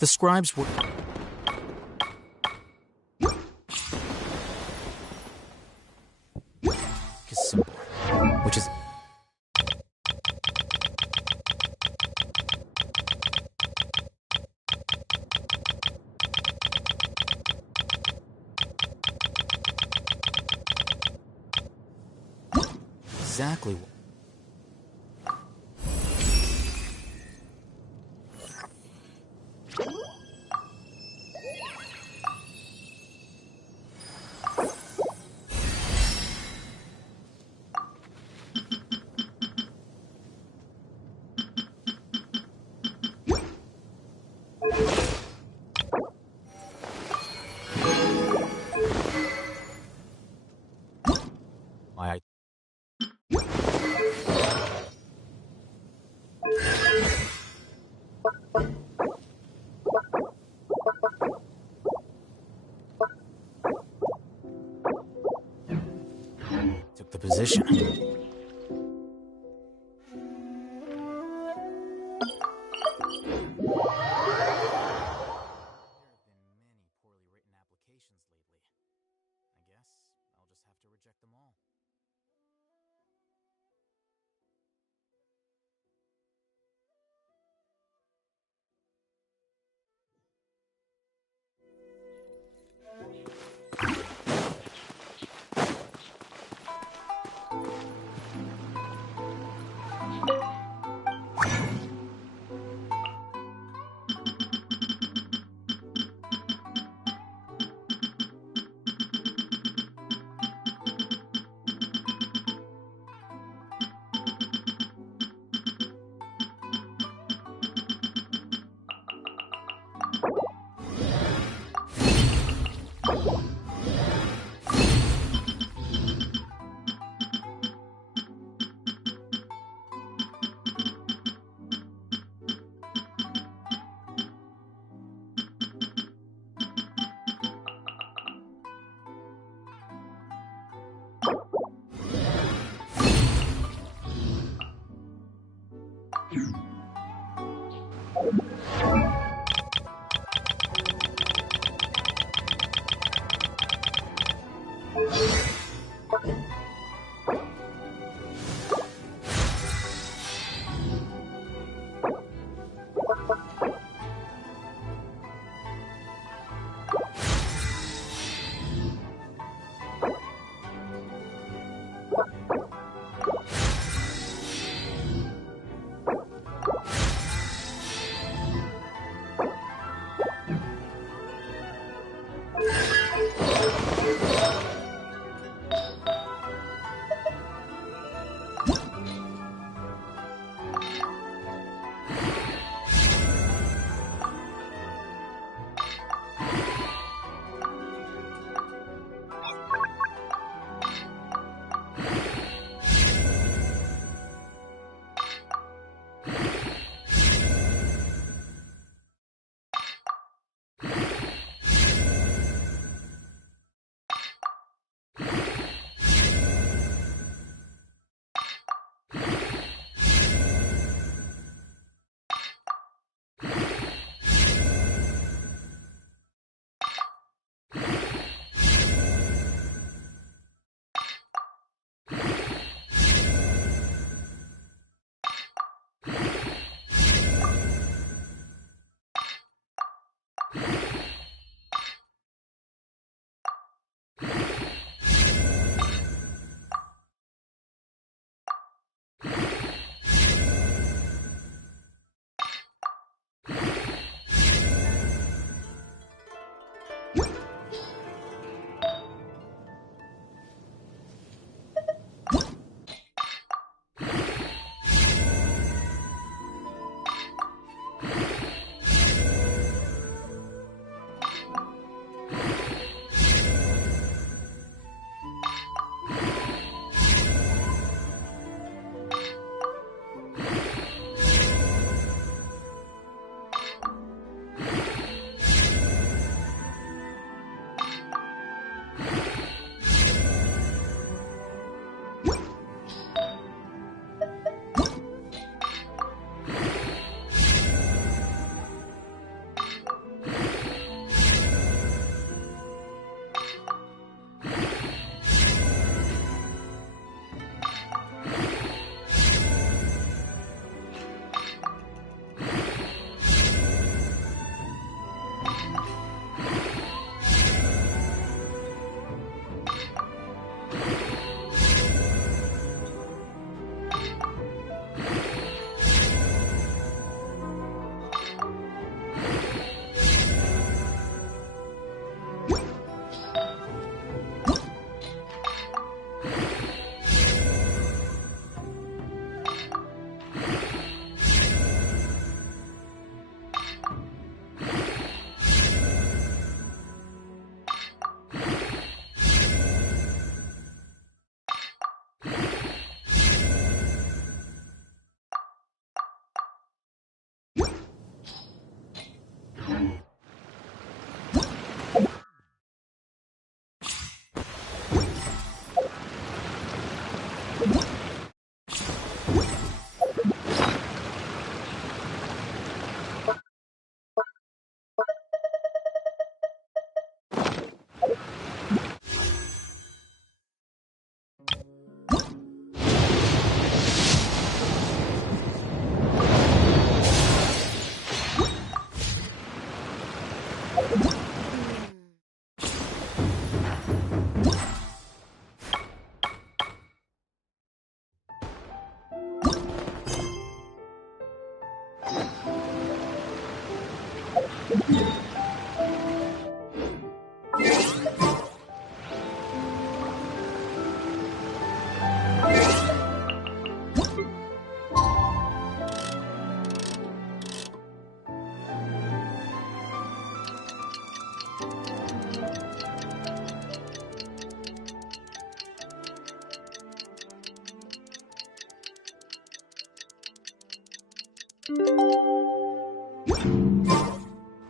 The scribes were... symbol, which is... exactly what... I took the position.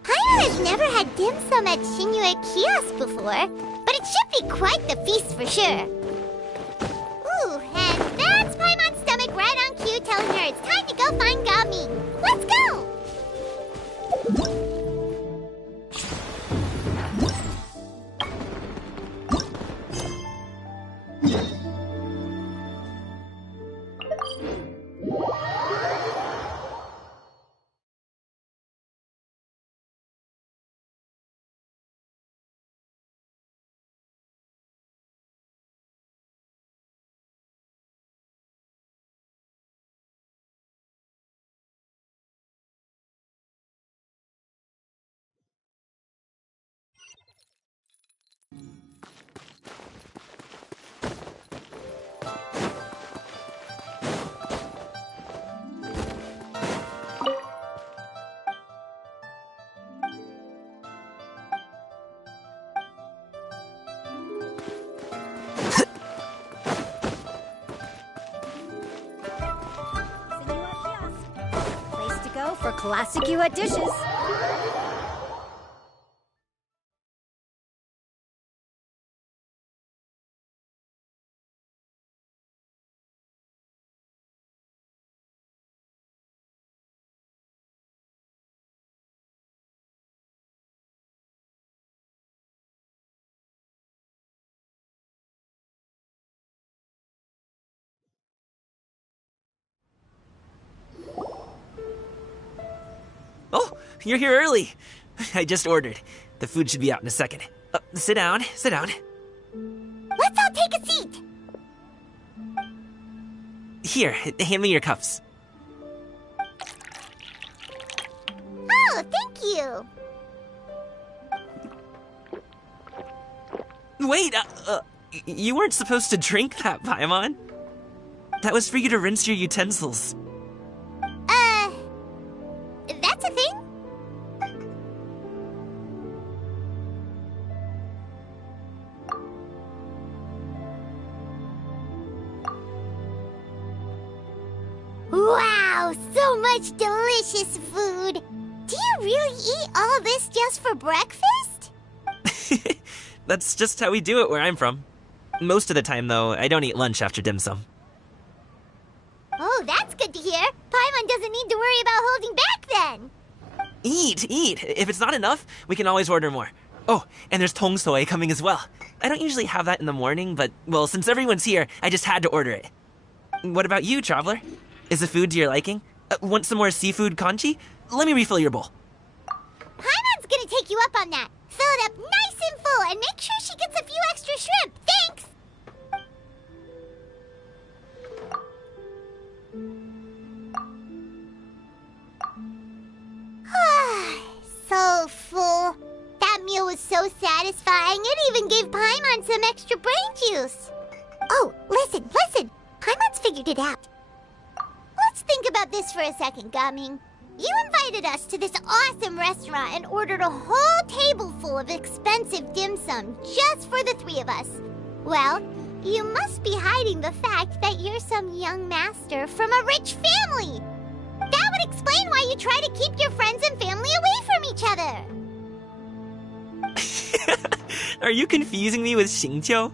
Paimon has never had dim sum at Shinue Kiosk before, but it should be quite the feast for sure. Ooh, and that's Paimon's stomach right on cue telling her it's time to go find Gaming. Let's go! For classic Yua dishes. Oh, you're here early. I just ordered. The food should be out in a second. Sit down, sit down. Let's all take a seat! Here, hand me your cups. Oh, thank you! Wait, you weren't supposed to drink that, Paimon. That was for you to rinse your utensils. That's a thing? Wow, so much delicious food! Do you really eat all this just for breakfast? That's just how we do it where I'm from. Most of the time, though, I don't eat lunch after dim sum. Oh, that's good to hear. Paimon doesn't need to worry about holding back then. Eat! If it's not enough, we can always order more. Oh, and there's tong soy coming as well. I don't usually have that in the morning, but, well, since everyone's here, I just had to order it. What about you, traveler? Is the food to your liking? Want some more seafood congee? Let me refill your bowl. Paimon's gonna take you up on that. Fill it up nice and full and make sure she gets a few extra shrimp. Thanks! So full. That meal was so satisfying, it even gave Paimon some extra brain juice. Oh, listen. Paimon's figured it out. Let's think about this for a second, Gaming. You invited us to this awesome restaurant and ordered a whole table full of expensive dim sum just for the three of us. Well, you must be hiding the fact that you're some young master from a rich family. That would explain why you try to keep your friends and family away from each other. Are you confusing me with Xingqiu?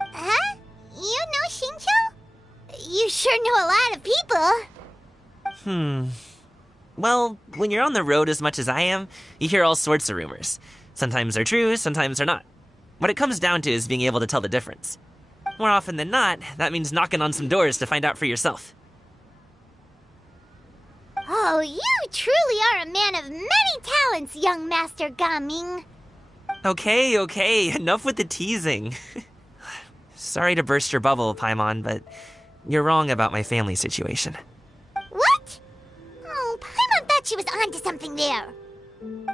Huh? You know Xingqiu? You sure know a lot of people. Well, when you're on the road as much as I am, you hear all sorts of rumors. Sometimes they're true, sometimes they're not. What it comes down to is being able to tell the difference. More often than not, that means knocking on some doors to find out for yourself. Oh, you truly are a man of many talents, young Master Gaming. Okay, enough with the teasing. Sorry to burst your bubble, Paimon, but you're wrong about my family situation. What? Oh, Paimon thought she was onto something there.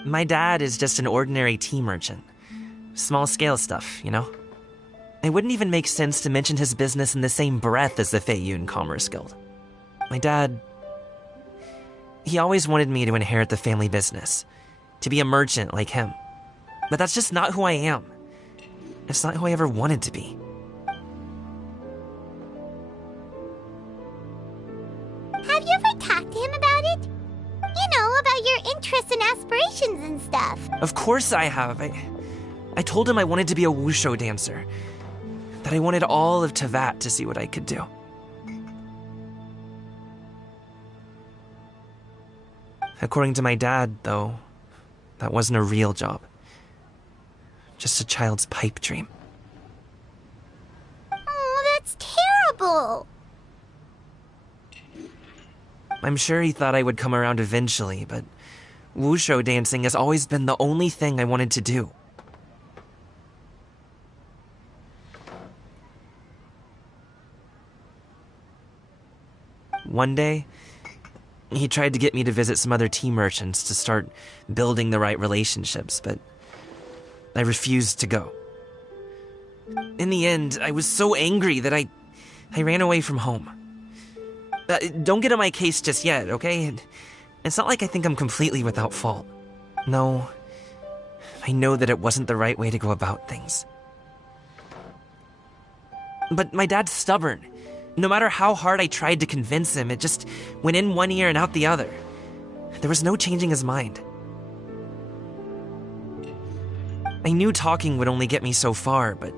My dad is just an ordinary tea merchant. Small scale stuff, you know? It wouldn't even make sense to mention his business in the same breath as the Feiyun Commerce Guild. My dad... he always wanted me to inherit the family business, to be a merchant like him. But that's just not who I am. It's not who I ever wanted to be. Have you ever talked to him about it? You know, about your interests and aspirations and stuff. Of course I have. I told him I wanted to be a wushu dancer. That I wanted all of Tevat to see what I could do. According to my dad, though, that wasn't a real job. Just a child's pipe dream. Oh, that's terrible. I'm sure he thought I would come around eventually, but wushu dancing has always been the only thing I wanted to do. One day, he tried to get me to visit some other tea merchants to start building the right relationships, but I refused to go. In the end, I was so angry that I ran away from home. Don't get on my case just yet, okay? It's not like I think I'm completely without fault. No, I know that it wasn't the right way to go about things. But my dad's stubborn. No matter how hard I tried to convince him, it just went in one ear and out the other. There was no changing his mind. I knew talking would only get me so far, but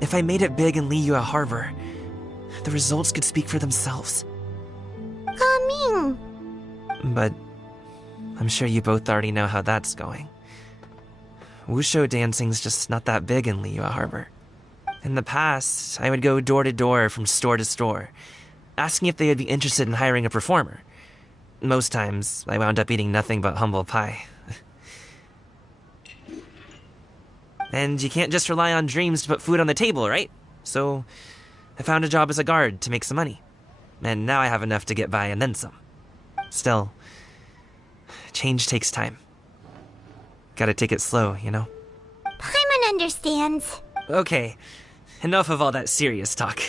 if I made it big in Liyue Harbor, the results could speak for themselves. Coming. But I'm sure you both already know how that's going. Wushu dancing's just not that big in Liyue Harbor. In the past, I would go door to door from store to store, asking if they would be interested in hiring a performer. Most times, I wound up eating nothing but humble pie. And you can't just rely on dreams to put food on the table, right? So, I found a job as a guard to make some money. And now I have enough to get by and then some. Still, change takes time. Gotta take it slow, you know? Paimon understands. Okay, enough of all that serious talk.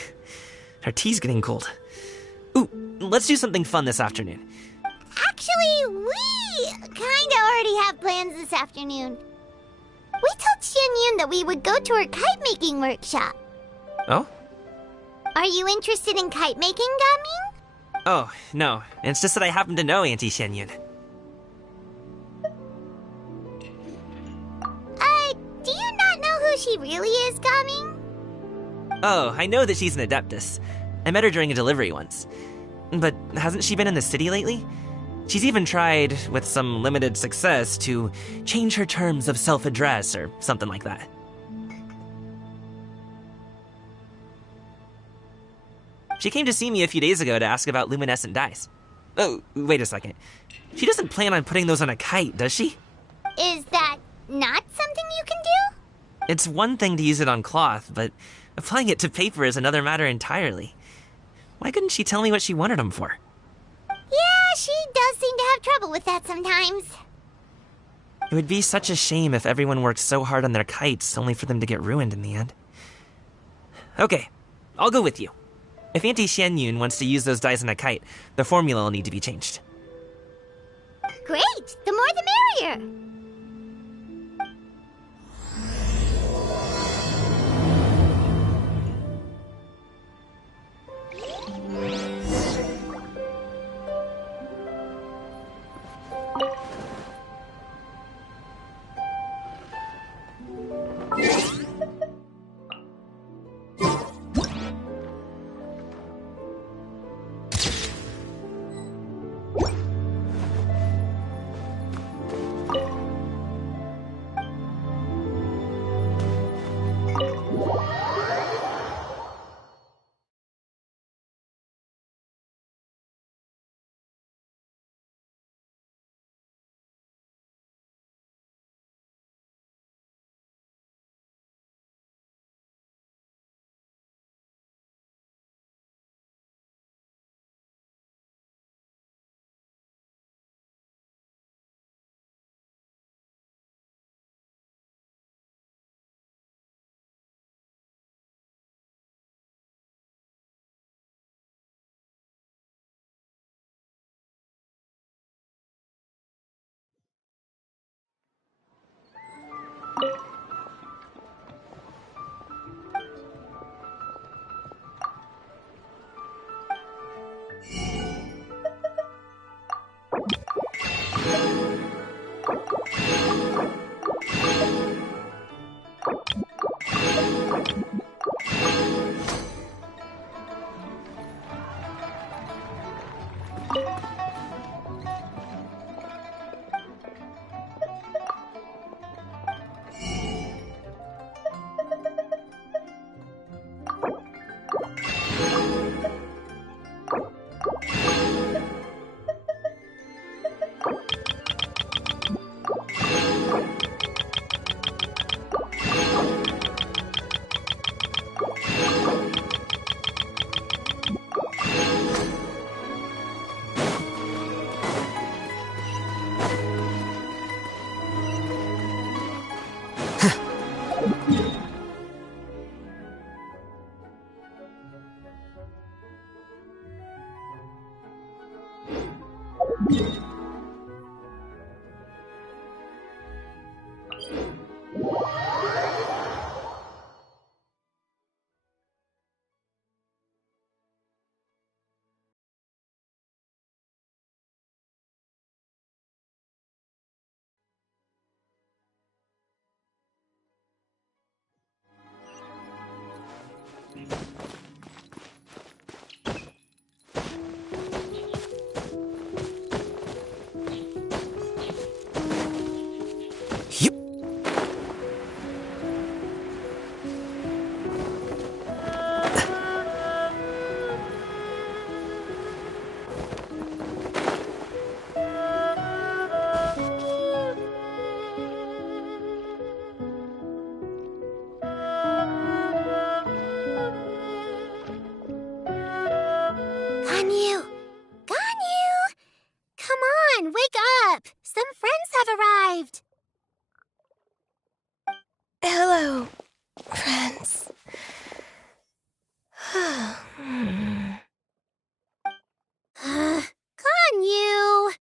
Our tea's getting cold. Ooh, let's do something fun this afternoon. Actually, we kinda already have plans this afternoon. We told Xianyun that we would go to her kite-making workshop. Oh? Are you interested in kite-making, Gaming? Oh, no. It's just that I happen to know Auntie Xianyun. Do you not know who she really is, Gaming? Oh, I know that she's an adeptus. I met her during a delivery once. But hasn't she been in the city lately? She's even tried, with some limited success, to change her terms of self-address or something like that. She came to see me a few days ago to ask about luminescent dyes. Oh, wait a second. She doesn't plan on putting those on a kite, does she? Is that not something you can do? It's one thing to use it on cloth, but applying it to paper is another matter entirely. Why couldn't she tell me what she wanted them for? Yeah, she does seem to have trouble with that sometimes. It would be such a shame if everyone worked so hard on their kites only for them to get ruined in the end. Okay, I'll go with you. If Auntie Xianyun wants to use those dyes on a kite, the formula will need to be changed. Great! The more the merrier! wake up! Some friends have arrived! Hello, friends. Ganyu!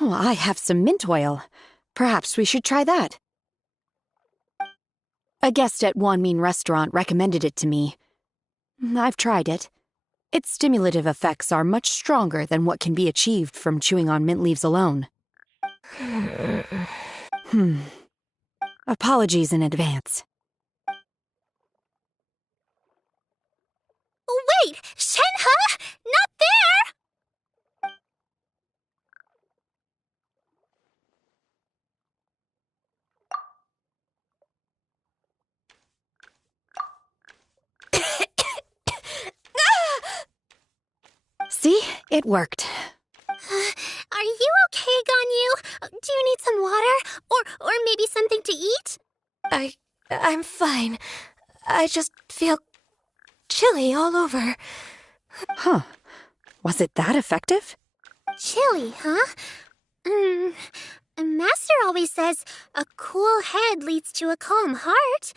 Oh, I have some mint oil. Perhaps we should try that. A guest at Wanmin restaurant recommended it to me. I've tried it. Its stimulative effects are much stronger than what can be achieved from chewing on mint leaves alone. Apologies in advance. Wait! Shenhe? Not there! See? It worked. Are you okay, Ganyu? Do you need some water? Or maybe something to eat? I'm fine. I just feel chilly all over. Huh. Was it that effective? Chilly, huh? Master always says a cool head leads to a calm heart.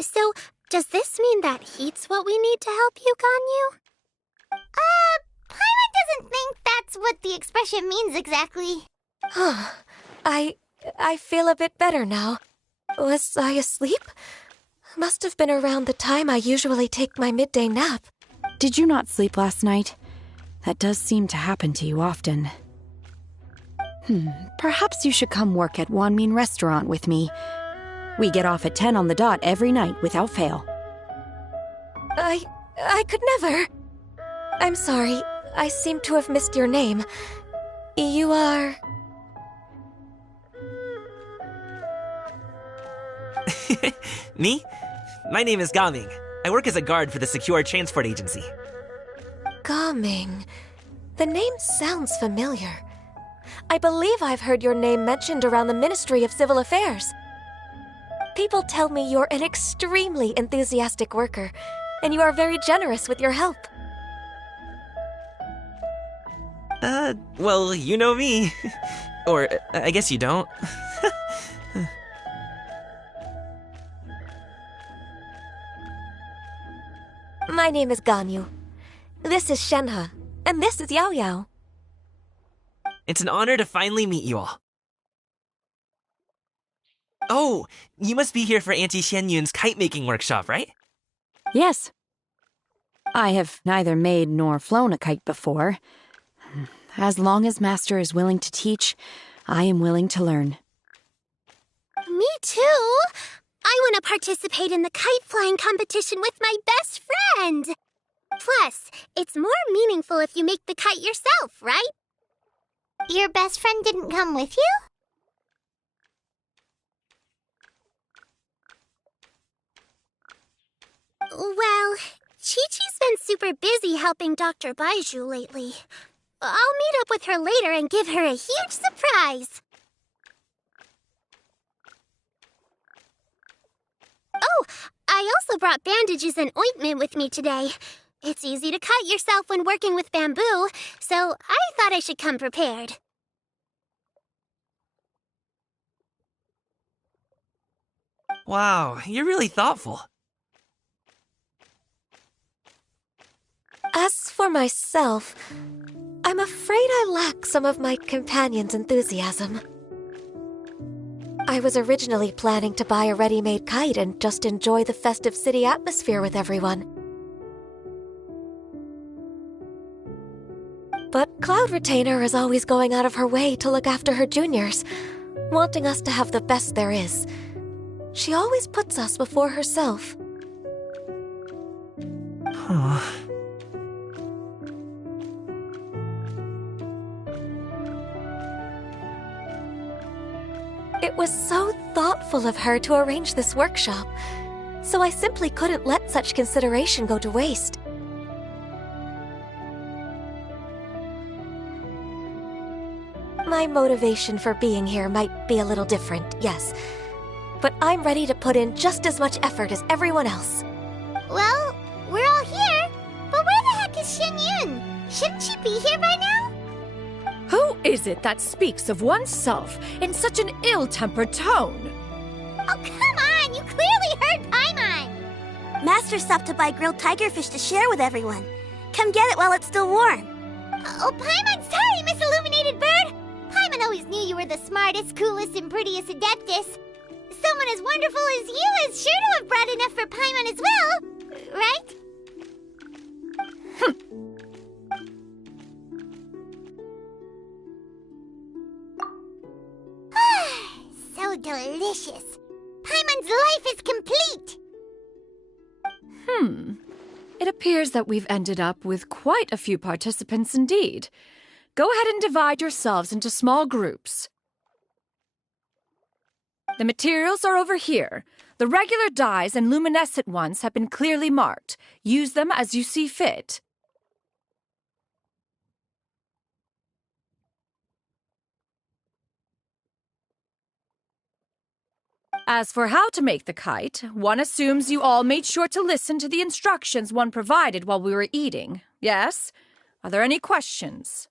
So, does this mean that heat's what we need to help you, Ganyu? Paimon doesn't think that's what the expression means exactly. I feel a bit better now. Was I asleep? Must have been around the time I usually take my midday nap. Did you not sleep last night? That does seem to happen to you often. Perhaps you should come work at Wanmin restaurant with me. We get off at 10 on the dot every night without fail. I could never. I'm sorry. I seem to have missed your name. You are... Me? My name is Gaming. I work as a guard for the Secure Transport Agency. Gaming. The name sounds familiar. I believe I've heard your name mentioned around the Ministry of Civil Affairs. People tell me you're an extremely enthusiastic worker, and you are very generous with your help. Well, you know me. Or, I guess you don't. My name is Ganyu. This is Shenhe, and this is Yao Yao. It's an honor to finally meet you all. Oh, you must be here for Auntie Xianyun's kite-making workshop, right? Yes. I have neither made nor flown a kite before. As long as Master is willing to teach, I am willing to learn. Me too! I want to participate in the kite flying competition with my best friend! Plus, it's more meaningful if you make the kite yourself, right? Your best friend didn't come with you? Well, Chi-Chi's been super busy helping Dr. Baiju lately. I'll meet up with her later and give her a huge surprise. Oh, I also brought bandages and ointment with me today. It's easy to cut yourself when working with bamboo, so I thought I should come prepared. Wow, you're really thoughtful. As for myself, I'm afraid I lack some of my companion's enthusiasm. I was originally planning to buy a ready-made kite and just enjoy the festive city atmosphere with everyone. But Cloud Retainer is always going out of her way to look after her juniors, wanting us to have the best there is. She always puts us before herself. Huh. It was so thoughtful of her to arrange this workshop, so I simply couldn't let such consideration go to waste. My motivation for being here might be a little different, yes, but I'm ready to put in just as much effort as everyone else. Well, we're all here, but where the heck is Xianyun? Shouldn't she be here by now? Who is it that speaks of oneself in such an ill-tempered tone? Oh, come on! You clearly heard Paimon! Master stopped to buy grilled tigerfish to share with everyone. Come get it while it's still warm. Oh, Paimon, sorry, Miss Illuminated Bird! Paimon always knew you were the smartest, coolest, and prettiest Adeptus. Someone as wonderful as you is sure to have brought enough for Paimon as well, right? So delicious. Paimon's life is complete. It appears that we've ended up with quite a few participants indeed. Go ahead and divide yourselves into small groups. The materials are over here. The regular dyes and luminescent ones have been clearly marked. Use them as you see fit. As for how to make the kite, one assumes you all made sure to listen to the instructions one provided while we were eating. Yes? Are there any questions?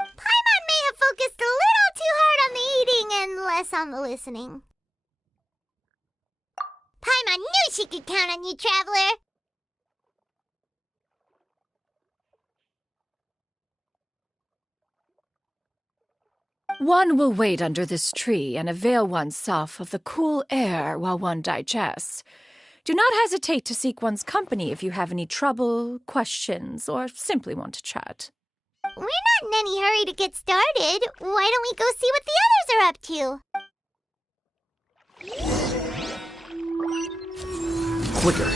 Paimon may have focused a little too hard on the eating and less on the listening. Paimon knew she could count on you, Traveler. One will wait under this tree and avail oneself of the cool air while one digests. Do not hesitate to seek one's company if you have any trouble, questions, or simply want to chat. We're not in any hurry to get started. Why don't we go see what the others are up to? Quicker.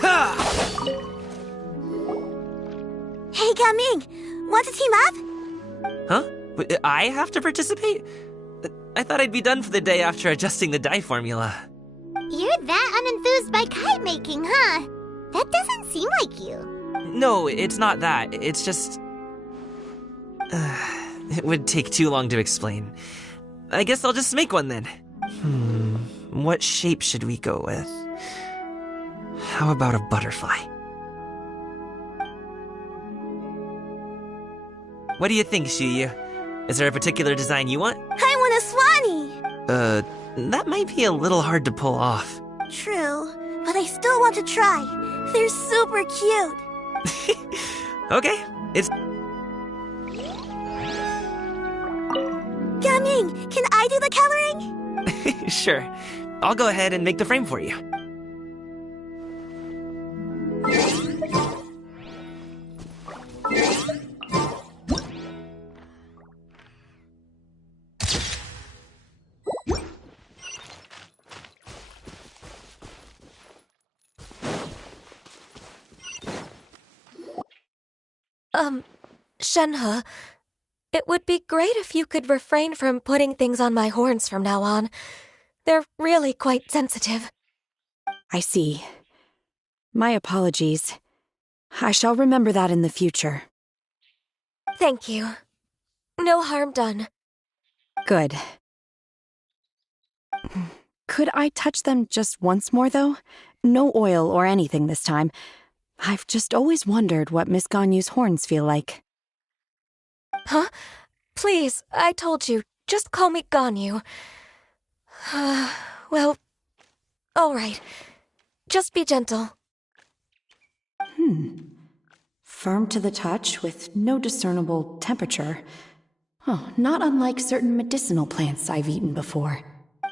Ha! Hey, Gaming! Want to team up? Huh? But I have to participate? I thought I'd be done for the day after adjusting the dye formula. You're that unenthused by kite making, huh? That doesn't seem like you. No, it's not that. It's just... it would take too long to explain. I guess I'll just make one then. What shape should we go with? How about a butterfly? What do you think, Shuyu? Is there a particular design you want? I want a swanee! That might be a little hard to pull off. True, but I still want to try. They're super cute. Okay, it's... Gaming, can I do the coloring? Sure. I'll go ahead and make the frame for you. Shenhe, it would be great if you could refrain from putting things on my horns from now on. They're really quite sensitive. I see. My apologies. I shall remember that in the future. Thank you. No harm done. Good. Could I touch them just once more, though? No oil or anything this time. I've just always wondered what Miss Ganyu's horns feel like. Huh? Please, I told you, just call me Ganyu. Well, all right. Just be gentle. Firm to the touch with no discernible temperature. Oh, not unlike certain medicinal plants I've eaten before.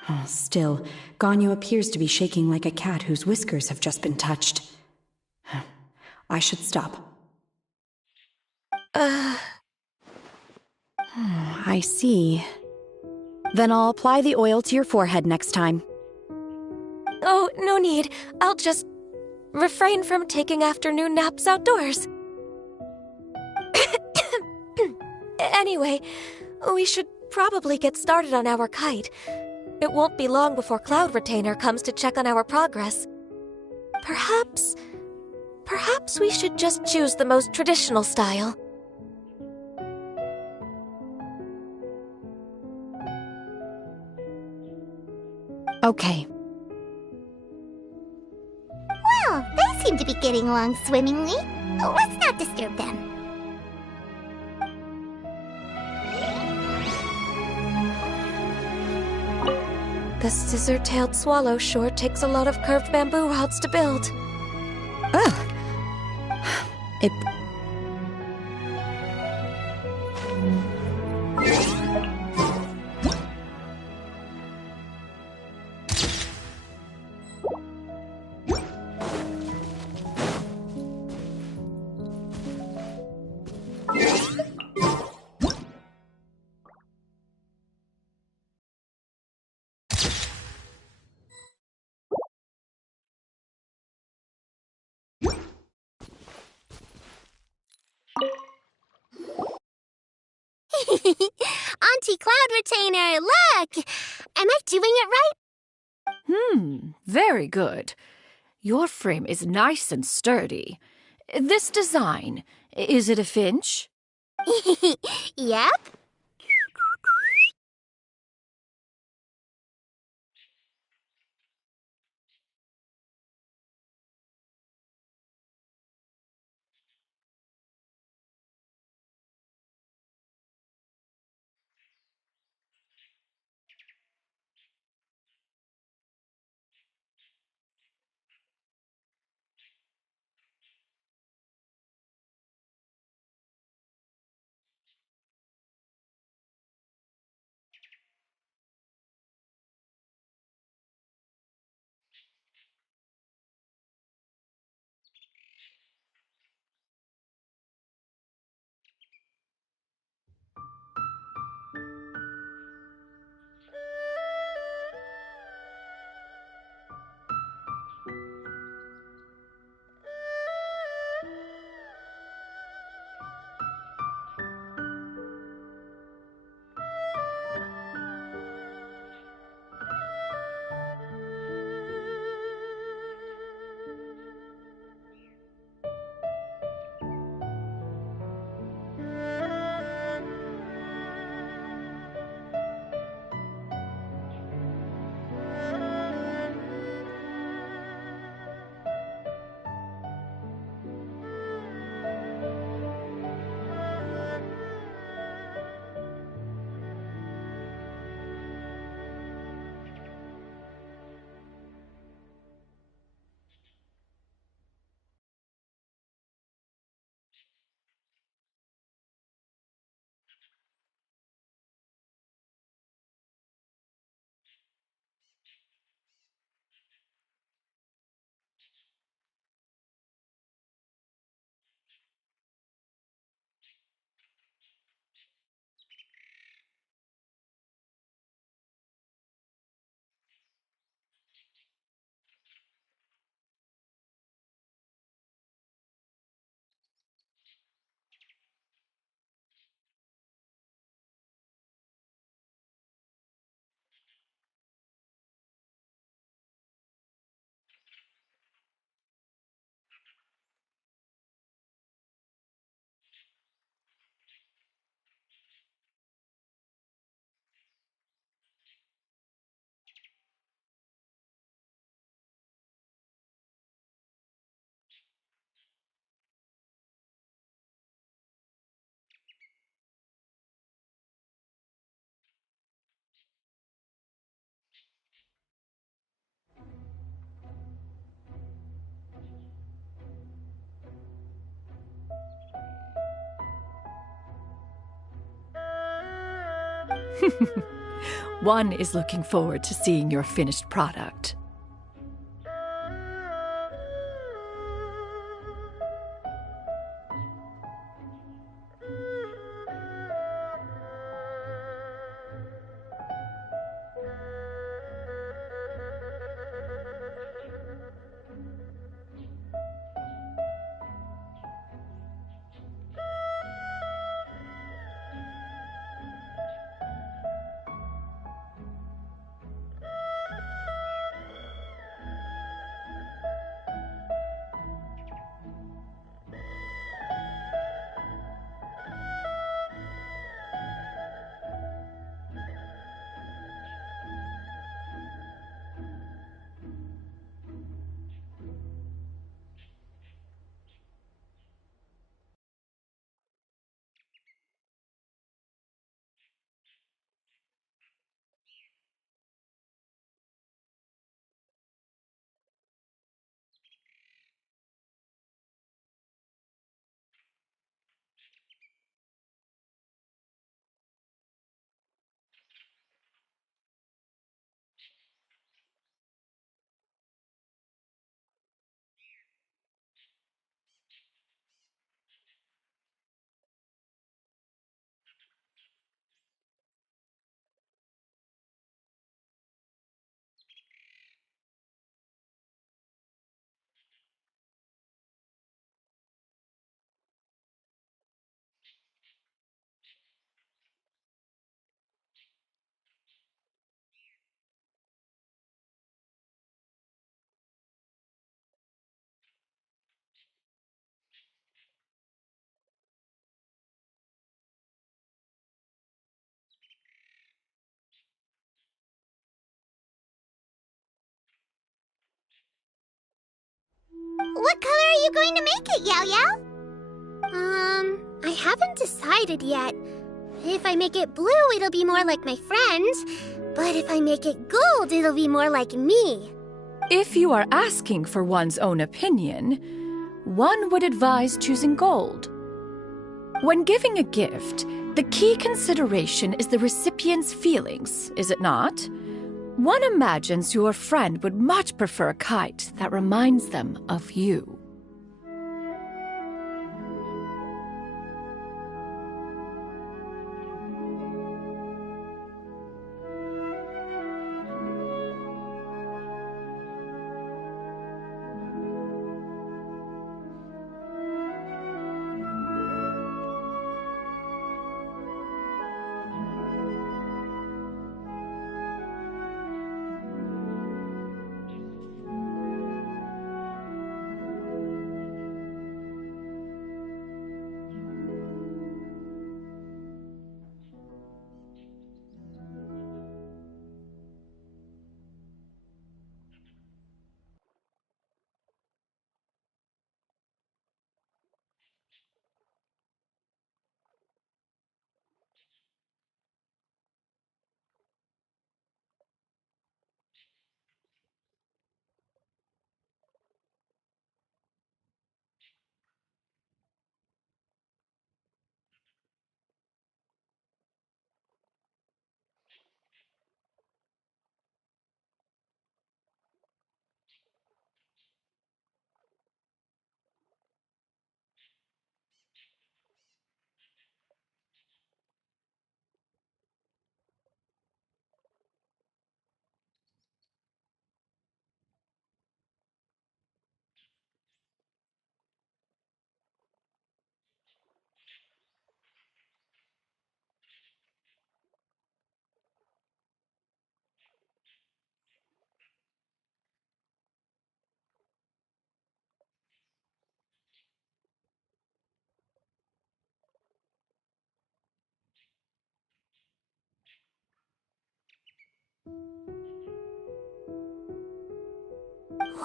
Oh, still, Ganyu appears to be shaking like a cat whose whiskers have just been touched. I should stop. I see. Then I'll apply the oil to your forehead next time. Oh, no need. I'll just refrain from taking afternoon naps outdoors. Anyway, we should probably get started on our kite. It won't be long before Cloud Retainer comes to check on our progress. Perhaps we should just choose the most traditional style. Okay. Well, they seem seem to be getting along swimmingly. Let's not disturb them. The scissor-tailed swallow sure takes a lot of curved bamboo rods to build. Ugh. It. Auntie Cloud Retainer, look! Am I doing it right? Very good. Your frame is nice and sturdy. This design, is it a finch? Yep. One is looking forward to seeing your finished product. what color are you going to make it, Yao Yao? I haven't decided yet. If I make it blue, it'll be more like my friends. But if I make it gold, it'll be more like me. If you are asking for one's own opinion, one would advise choosing gold. When giving a gift, the key consideration is the recipient's feelings, is it not? One imagines your friend would much prefer a kite that reminds them of you.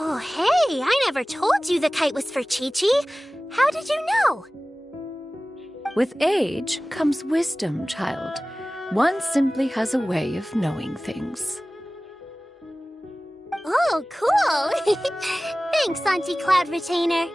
Oh, hey, I never told you the kite was for Chi-Chi. How did you know? With age comes wisdom, child. One simply has a way of knowing things. Oh, cool. Thanks, Auntie Cloud Retainer.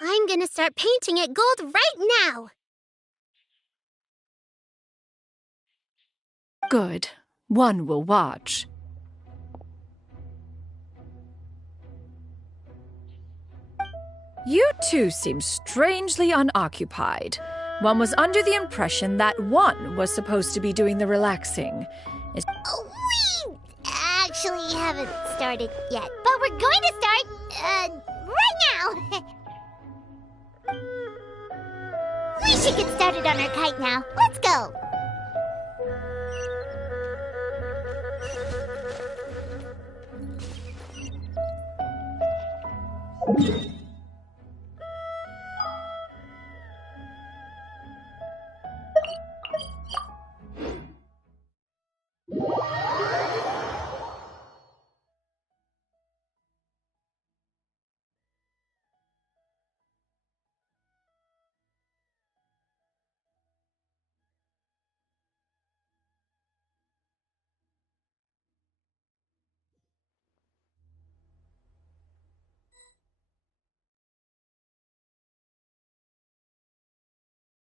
I'm gonna start painting it gold right now. Good. One will watch. You two seem strangely unoccupied. One was under the impression that one was supposed to be doing the relaxing. Oh, we actually haven't started yet, but we're going to start, right now. We should get started on our kite now. Let's